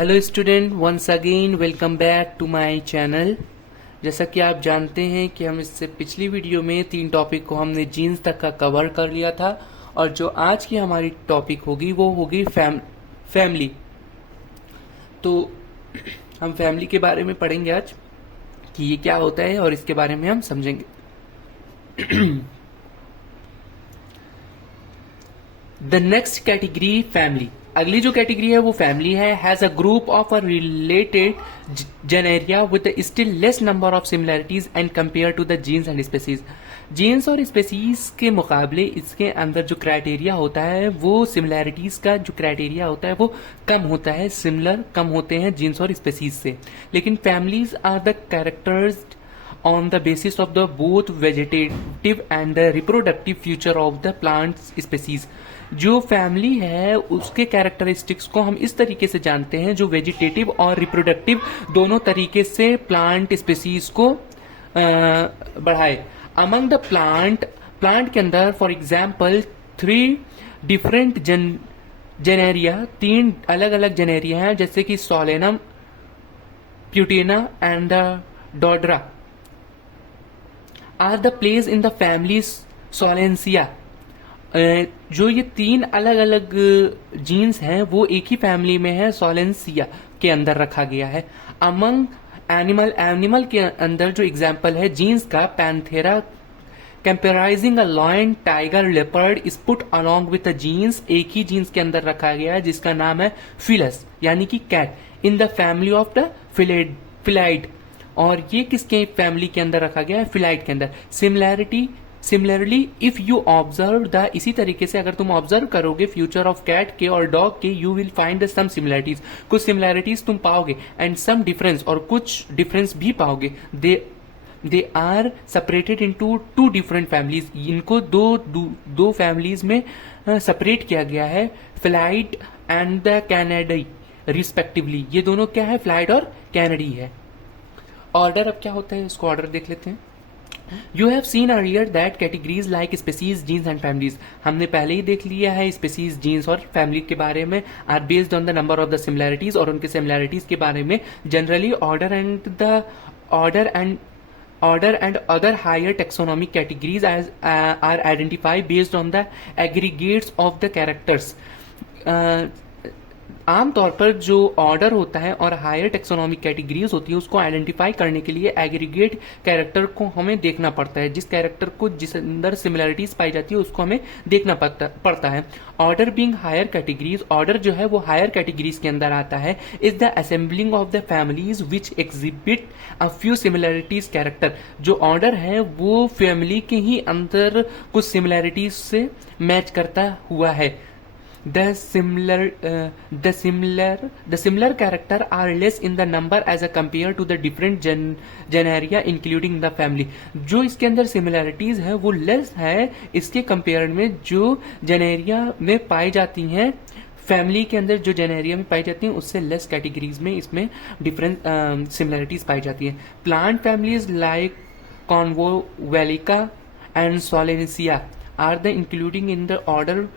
Hello student, once again welcome back to my channel. जैसा कि आप जानते हैं कि हम इससे पिछली वीडियो में 3 टॉपिक को हमने जीन्स तक का कवर कर लिया था और जो आज की हमारी टॉपिक होगी वो होगी फैमिली। तो हम फैमिली के बारे में पढ़ेंगे आज कि ये क्या होता है और इसके बारे में हम समझेंगे। The next category family. अगली जो कैटेगरी है वो फैमिली है। Has a group of a related genera with still less number of similarities and compare to the genus and species. Genus और स्पेसीज के मुकाबले इसके अंदर जो क्राइटेरिया होता है वो सिमिलैरिटीज का जो क्राइटेरिया होता है वो कम होता है, सिमिलर कम होते हैं जीन्स और स्पेसीज से। लेकिन families are the characters on the basis of the both vegetative and the reproductive future of the plant species। जो फैमिली है उसके कैरेक्टरिस्टिक्स को हम इस तरीके से जानते हैं जो वेजिटेटिव और रिप्रोडक्टिव दोनों तरीके से प्लांट स्पीसीज को बढ़ाए। अमंग द प्लांट के अंदर फॉर एग्जाम्पल 3 डिफरेंट जेनेरिया, 3 अलग अलग जेनेरिया हैं जैसे कि solanum, petunia and datura are the place in the family solanaceae. जो ये 3 अलग अलग जीन्स हैं वो एक ही फैमिली में है, सोलेंसिया के अंदर रखा गया है। अमंग एनिमल के अंदर जो एग्जाम्पल है जीन्स का panthera comprising a lion, tiger, leopard is put along with the genus, एक ही जीन्स के अंदर रखा गया है जिसका नाम है फिलस यानी कि cat in the family of the felidae. और ये किसके फैमिली के अंदर रखा गया है? फिलाइट के अंदर। Similarly if you observe the, इसी तरीके से अगर तुम ऑब्जर्व करोगे फ्यूचर ऑफ कैट के और डॉग के, you will find some similarities, कुछ सिमिलरिटीज तुम पाओगे एंड सम डिफरेंस, और कुछ डिफरेंस भी पाओगे। They are separated into 2 different families. इनको दो फैमिलीज में सेपरेट किया गया है, Felidae and the Canidae respectively. ये दोनों क्या है? फ्लाइट और कैनेडी है। ऑर्डर अब क्या होता है इसको ऑर्डर देख लेते हैं। You have seen earlier that categories like species, genes and families. हमने पहले ही देख लिया है स्पेसीज, जीन्स और फैमिली के बारे में। Are based on the number of the similarities, और उनके सिमिलैरिटीज के बारे में generally order and other higher taxonomic categories are identify based on the aggregates of the characters. आमतौर पर जो ऑर्डर होता है और हायर टेक्सोनॉमिक कैटेगरीज होती है उसको आइडेंटिफाई करने के लिए एग्रीगेट कैरेक्टर को हमें देखना पड़ता है। जिस कैरेक्टर को जिस अंदर सिमिलरिटीज पाई जाती है उसको हमें देखना पड़ता है। Order being higher categories, order जो है वो हायर कैटेगरीज के अंदर आता है। Is the assembling of the families which exhibit a few similarities character. जो ऑर्डर है वो फैमिली के ही अंदर कुछ सिमिलरिटीज से मैच करता हुआ है। The similar character are less in the number as compared to the different generia including the family। जो इसके अंदर similarities है वो less है इसके कंपेयर में जो जेनेरिया में पाई जाती हैं, फैमिली के अंदर जो जेनेरिया में पाई जाती हैं उससे लेस कैटेगरीज में इसमें डिफरेंट सिमिलरिटीज पाई जाती हैं। Plant families like convolvulaceae and solanaceae are the including in the order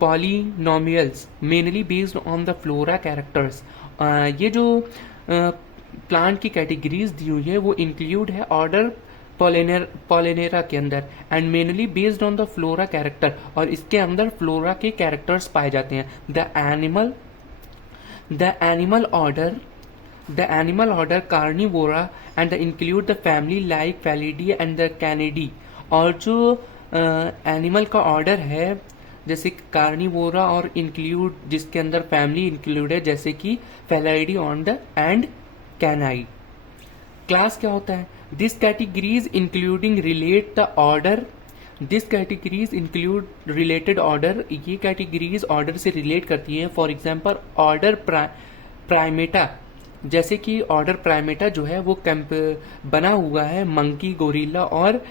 polemoniales mainly based on the flora characters. ये जो प्लांट की कैटेगरीज दी हुई है वो इंक्लूड है ऑर्डर पॉलिनेरा के अंदर and mainly based on the flora character, और इसके अंदर फ्लोरा के कैरेक्टर्स पाए जाते हैं। The animal order carnivora and include the family like felidae and the canidae. और जो एनिमल का ऑर्डर है जैसे कार्निवोरा और इंक्लूड जिसके अंदर फैमिली इंक्लूड है जैसे कि फेलाइडी ऑन द एंड कैनाई। क्लास क्या होता है? This categories including relate the order, this categories include related order. ये कैटेगरीज ऑर्डर से रिलेट करती हैं। फॉर एग्जाम्पल ऑर्डर प्राइमेटा, जैसे कि ऑर्डर प्राइमेटा जो है वो बना हुआ है मंकी, गोरिल्ला और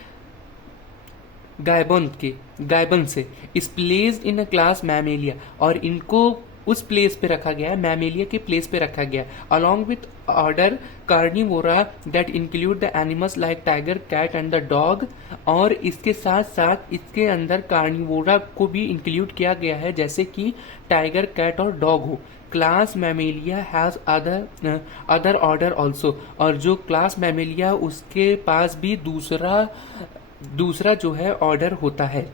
गायबन से। इस place in a class Mammalia, और इनको उस प्लेस पे रखा गया है, मैमेलिया के प्लेस पे रखा गया है। Along with order Carnivora that include the animals like tiger, cat and the dog. और इसके साथ साथ इसके अंदर कार्निवोरा को भी इंक्लूड किया गया है जैसे कि टाइगर, कैट और डॉग हो। Class Mammalia has other order also, और जो क्लास मैमेलिया उसके पास भी दूसरा जो है ऑर्डर होता है।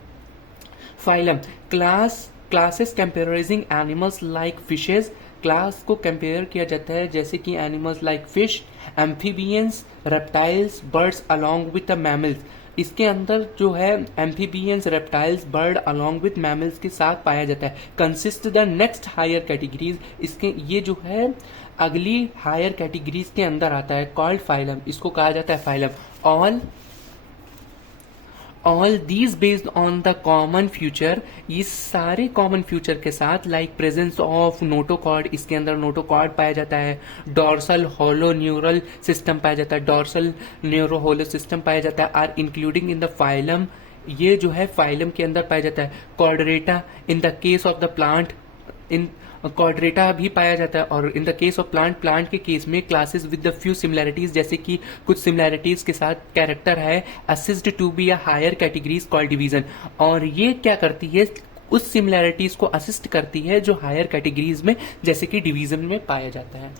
Phylum classes comparing animals like fishes, class को कंपेयर किया जाता है जैसे कि animals like fish, amphibians, reptiles, birds along with the mammals. इसके अंदर जो है amphibians, reptiles, bird along with mammals के साथ पाया जाता है। Consist the next higher categories, इसके ये जो है अगली हायर कैटेगरीज के अंदर आता है, कॉल्ड फाइलम, इसको कहा जाता है phylum. All these based on the common future, इस सारे कॉमन फ्यूचर के साथ लाइक प्रेजेंस ऑफ नोटोकॉर्ड, इसके अंदर नोटोकॉर्ड पाया जाता है, डॉर्सल होलो न्यूरल सिस्टम पाया जाता है, डॉर्सल न्यूरो होलो सिस्टम पाया जाता है, are including in the phylum, ये जो है फाइलम के अंदर पाया जाता है। कॉर्डरेटा in the case of the plant, in कॉर्डरेटा भी पाया जाता है, और in the case of plant के केस में classes with the few similarities, जैसे कि कुछ सिमिलैरिटीज के साथ कैरेक्टर है, assist to be a higher categories called division, और ये क्या करती है, उस सिमिलैरिटीज को असिस्ट करती है जो हायर कैटेगरीज में जैसे कि डिवीजन में पाया जाता है।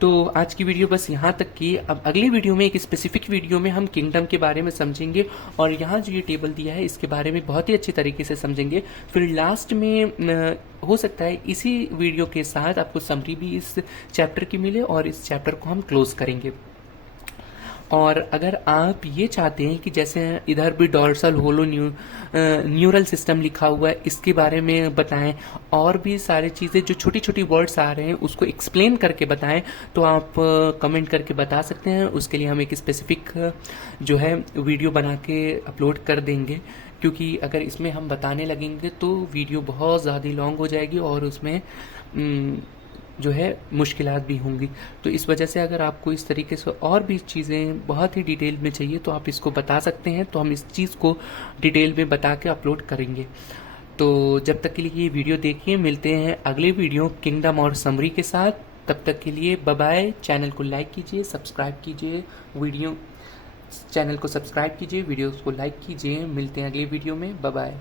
तो आज की वीडियो बस यहाँ तक की। अब अगली वीडियो में एक स्पेसिफिक वीडियो में हम किंगडम के बारे में समझेंगे, और यहाँ जो ये टेबल दिया है इसके बारे में बहुत ही अच्छी तरीके से समझेंगे। फिर लास्ट में हो सकता है इसी वीडियो के साथ आपको समरी भी इस चैप्टर की मिले, और इस चैप्टर को हम क्लोज करेंगे। और अगर आप ये चाहते हैं कि जैसे इधर भी डॉर्सल होलो न्यूरल सिस्टम लिखा हुआ है, इसके बारे में बताएं, और भी सारी चीज़ें जो छोटी छोटी वर्ड्स आ रहे हैं उसको एक्सप्लेन करके बताएं, तो आप कमेंट करके बता सकते हैं। उसके लिए हम एक स्पेसिफिक जो है वीडियो बना के अपलोड कर देंगे, क्योंकि अगर इसमें हम बताने लगेंगे तो वीडियो बहुत ज़्यादा लॉन्ग हो जाएगी और उसमें जो है मुश्किलात भी होंगी। तो इस वजह से अगर आपको इस तरीके से और भी चीज़ें बहुत ही डिटेल में चाहिए तो आप इसको बता सकते हैं, तो हम इस चीज़ को डिटेल में बता के अपलोड करेंगे। तो जब तक के लिए ये वीडियो देखिए, मिलते हैं अगले वीडियो किंगडम और समरी के साथ। तब तक के लिए बाय बाय। चैनल को लाइक कीजिए, सब्सक्राइब कीजिए, चैनल को सब्सक्राइब कीजिए, वीडियोस को लाइक कीजिए। मिलते हैं अगले वीडियो में, बाय बाय।